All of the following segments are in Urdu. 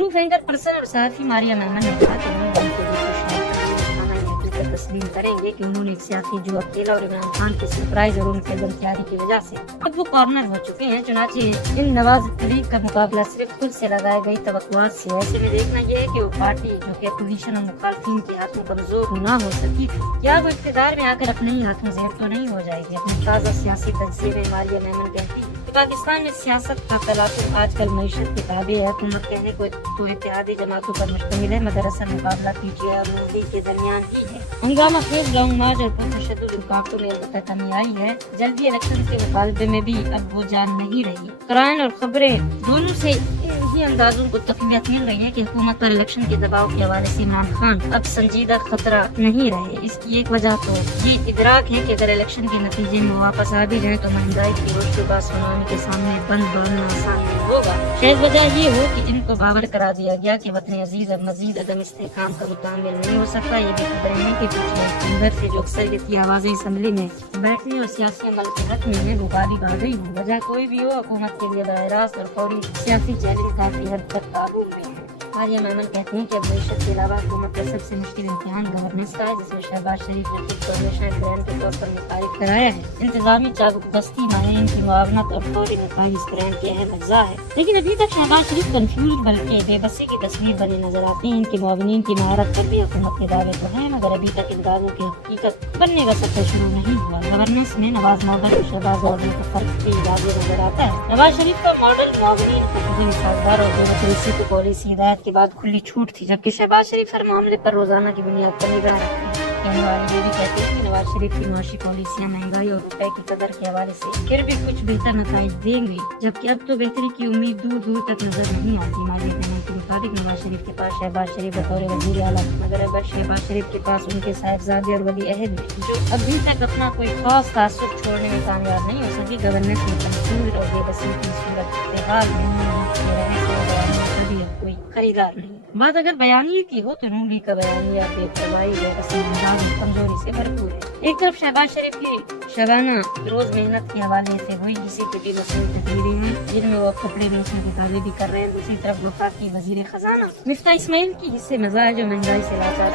معروف اینکر پرسن اور صحافی ماریہ میمن نے کہا کہ وہ ان کے لیے تسلیم کریں گے کہ انہوں نے ایک سیاسی جو اکیلا اور عمران خان کی سرپرائز اور ان کے عدم تیاری کی وجہ سے اب وہ کارنر ہو چکے ہیں. چنانچہ ان نواز شریف کا مقابلہ صرف خود سے لگائی گئی توقعات سے. ایسے میں دیکھنا یہ ہے کہ وہ پارٹی جو کہ اپوزیشن اور مخالفین کے ہاتھوں کمزور نہ ہو سکی کیا وہ اقتدار میں آ کر اپنے ہی ہاتھوں زیر تو نہیں ہو جائے گی. اپنی تازہ سیاسی تجزیے میں ماریہ میمن کہتی کہ پاکستان میں سیاست کا تلاطم آج کل معیشت کے تابع ہے. حکومت کہنے کو تو اتحادی جماعتوں پر مشتمل ہے مگر اصل مقابلہ پی ٹی آئی اور مودی کے درمیان ہی ہے. ہنگامہ خیز لانگ مارچ اور تشدد رکاوٹوں میں البتہ کمی آئی ہے. جلدی الیکشن کے مطالبے میں بھی اب وہ جان نہیں رہی. قرائن اور خبریں دونوں سے انہی اندازوں کو تقویت مل رہی ہے کہ حکومت پر الیکشن کے دباؤ کے حوالے سے عمران خان اب سنجیدہ خطرہ نہیں رہے. اس کی ایک وجہ تو یہ ادراک ہے کہ اگر الیکشن کے نتیجے میں واپس آ بھی جائے تو مہنگائی کی روش کے بعد سونامی کے سامنے بند باندھنا آسان نہیں ہوگا. شاید وجہ یہ ہو کہ ان کو باور کرا دیا گیا کہ وطن عزیز اب مزید عدم استحکام کا متحمل نہیں ہو سکتا. یہ بھی خبریں ہیں کہ اندر سے جو اکثریتی آوازیں اسمبلی میں بیٹھنے اور سیاسی عمل کے حق میں ہے وہ غالب آ گئی ہو. وجہ کوئی بھی ہو حکومت کے لیے براہ راست اور فوری سیاسی چیلنج کافی حد تک قابو میں ہے. ماریہ میمن کہتے ہیں کہ اب معیشت کے علاوہ حکومت کا سب سے مشکل امتحان گورننس کا ہے جس میں شہباز شریف نے خود کو ہمیشہ برانڈ کے طور پر متعارف کرایا ہے. انتظامی چابک دستی ماہرین کی معاونت اور فوری نتائج اس برانڈ کے اہم اجزاء ہے. لیکن ابھی تک شہباز شریف کنفیوز بلکہ بے بسی کی تصویر بنے نظر آتے ہیں. ان کے معاونین کی مہارت پر بھی حکومت کے دعوے تو ہیں مگر ابھی تک ان دعووں کی حقیقت بننے کا سفر شروع نہیں ہوا. گورننس میں نواز ماڈل اور شہباز ماڈل کا فرق بھی واضح نظر آتا ہے. نواز شریف کا ماڈل معاونین خصوصی سازگار اور ڈیموکریسی کو پالیسی ہدایت کے بعد کھلی چھوٹ تھی جبکہ شہباز شریف ہر معاملے پر روزانہ کی بنیاد پر نگراں رکھتے ہیں. کہنے والے یہ بھی کہتے ہیں کہ نواز شریف کی معاشی پالیسیاں مہنگائی اور روپے کی قدر کے حوالے سے پھر بھی کچھ بہتر نتائج دیں گی جبکہ اب تو بہتری کی امید دور دور تک نظر نہیں آتی. مالیہ میمن کے مطابق نواز شریف کے پاس شہباز شریف بطور وزیر اعلیٰ مگر اب شہباز شریف کے پاس ان کے صاحبزادے اور ولی عہد ہیں جو ابھی تک اپنا کوئی خاص تاثر چھوڑنے میں کامیاب نہیں ہو سکی. گورننس میں کنفیوژن اور بے بسی کی صورت حال کوئی خریدار نہیں. بات اگر بیانیے کی ہو تو نون لیگ کا بیانیہ بے پرواہی بے بسی انداز اور کمزوری سے بھرپور ہے. ایک طرف شہباز شریف کی شبانہ روز محنت کے حوالے سے وہی کسی کے بھی مسئلہ تقریریں ہیں جن میں وہ کپڑے بیچنے کے دعوے بھی کر رہے ہیں. دوسری طرف وفاقی وزیر خزانہ مفتاح اسماعیل کی جس سے مزاج و مہنگائی سے لاچار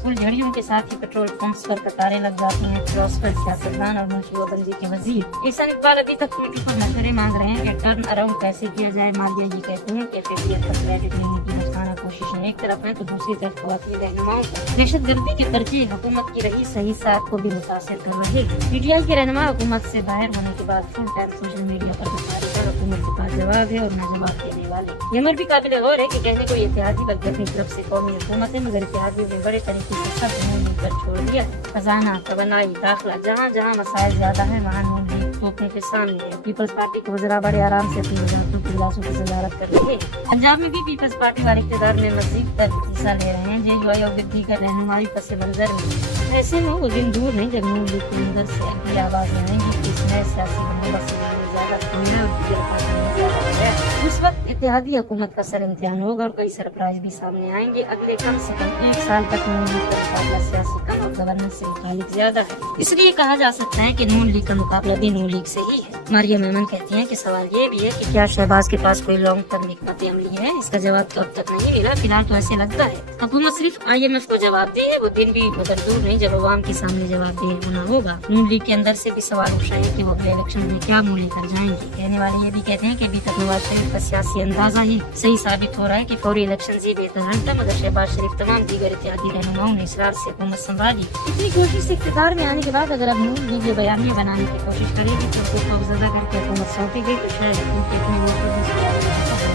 پھول جھڑیوں کے ساتھ ہی پیٹرول پمپس پر قطاریں لگ جاتی ہیں. فلاسفر سیاستدان اور منصوبہ بندی کے وزیر احسان اقبال ابھی تک کمیٹی پر مشورے مانگ رہے ہیں کہ ٹرن اراؤنڈ کیسے کیا جائے. مالیہ یہ کہتے ہیں کہ فیڈریٹ پر کریڈٹ لینے کی مستانہ کوششیں ایک طرف ہیں تو دوسری طرف خواتین رہنماؤں کو دہشت گردی کے پرچے حکومت کی رہی صحیح ساتھ کو بھی متاثر کر رہے ہیں. پی ٹی آئی کے رہنما حکومت سے باہر ہونے کے بعد فل ٹائم سوشل میڈیا پر گفتاری پر حکومت کے پاس جواب ہے اور نہ جواب دینے والے. یہ امر بھی قابل غور ہے کہ کہنے کو یہ اتحادی بلکہ اپنی طرف سے قومی حکومت ہے مگر اتحادی نے بڑے طریقے سے سب نون لیگ پر چھوڑ دیا. خزانہ توانائی داخلہ جہاں جہاں مسائل زیادہ ہیں وہاں نون لیگ ٹوپنے کے سامنے ہے. پیپلز پارٹی کے وزراء بڑے آرام سے اپنی وزارتوں کے اجلاسوں کی صدارت کر رہے ہیں. پنجاب میں بھی پیپلز پارٹی والے اقتدار میں مزید تر حصہ لے رہے ہیں. جے یو آئی اور دیگر رہنمائی پس منظر میں ایسے میں وہ دن دور نہیں جب نون لیگ کے اندر سے اگلی آواز آئیں گی کہ اس نئے سیاسی بندوبست سے زیادہ کامیاب اور دیگر پارٹیوں میں زیادہ ہے. اس وقت اتحادی حکومت کا سر امتحان ہوگا اور کئی سرپرائز بھی سامنے آئیں گے. اگلے کم سے کم ایک سال تک نون لیگ کا مقابلہ سیاسی کم اور گورننس سے متعلق زیادہ ہے. اس لیے کہا جا سکتا ہے کہ نون لیگ کا مقابلہ بھی نون لیگ سے ہی ہے. ماریہ میمن کہتی ہیں کہ سوال یہ بھی ہے کہ کیا شہباز کے پاس کوئی لانگ ٹرم حکمت عملی ہے. اس کا جواب تو اب تک نہیں ملا. فی الحال تو ایسے لگتا ہے حکومت صرف IMF کو جواب دے ہے. وہ دن بھی مگر دور نہیں جب عوام کے سامنے جواب دے ہونا ہوگا. نون لیگ کے اندر سے بھی سوال اٹھ رہے ہیں کہ وہ اگلے الیکشن میں کیا منہ لے کر جائیں گے. کہنے والے یہ بھی کہتے ہیں کہ ابھی تک نواز شریف کا سیاسی اندازہ ہی صحیح ثابت ہو رہا ہے کہ فوری الیکشن سے بہتر رہتا مگر شہباز شریف تمام دیگر اتحادی رہنماؤں نے اصرار سے حکومت سنبھالی. اتنی کوشش سے اقتدار میں آنے کے بعد اگر اب نون لیگ یہ بیانیہ بنانے کی کوشش کرے گی تو اس کو خوفزدہ کر کے حکومت سونپی گئی تو شاید ان کے اپنے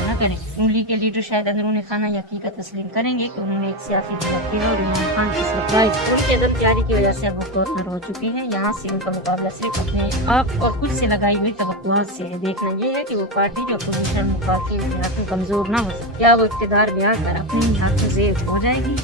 نہ کریں. نون لیگ کے لیڈر شاید اندرون خانہ یہ حقیقت تسلیم کریں گے کہ انہوں نے ایک سیاسی جواب دیا اور عمران خان کی سرپرائز ان کی عدم تیاری کی وجہ سے اب وہ کارنر ہو چکی ہے. یہاں سے ان کا مقابلہ صرف اپنے آپ اور خود سے لگائی ہوئی توقعات سے ہے. دیکھنا یہ ہے کہ وہ پارٹی جو اپوزیشن مخالفین کے ہاتھوں کمزور نہ ہو سکے کیا وہ اقتدار میں آ کر اپنے ہاتھوں زیر ہو جائے گی.